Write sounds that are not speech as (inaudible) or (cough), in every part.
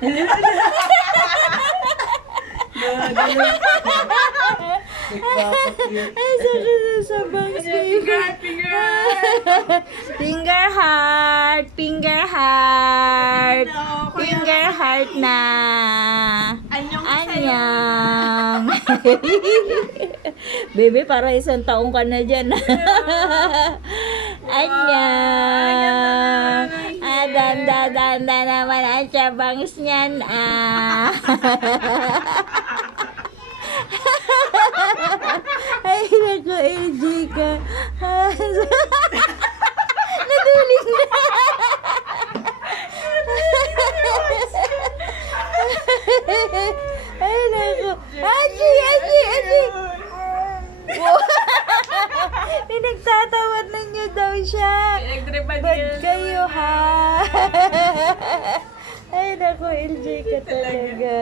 Ay, sakit na sa bangs. Finger heart, finger heart. Finger heart na. Anyong Anyang. (laughs) Baby, para isang taong ka na dyan. (laughs) Anyang. Ah, danda naman ang sabangs niyan. Ah. Ay, naku, AJ ka. Naduling na. Ay, naku. Aji, aji, aji. Pinagtatawad na niyo daw siya. Nagtripan Ba't kayo, ha? (laughs) Ay, naku, LJ ka talaga.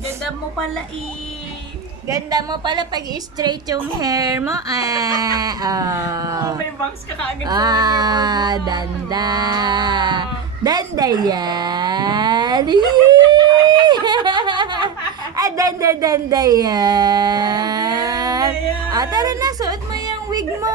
Ganda mo pala eh. Ganda mo pala pag straight yung hair mo. Ah, (laughs) ah. Oh, may bangs ka kaagad sa Ah, (laughs) danda. Danda yan. ah, danda, danda yan. Ah, tara na, suot mo yung wig mo.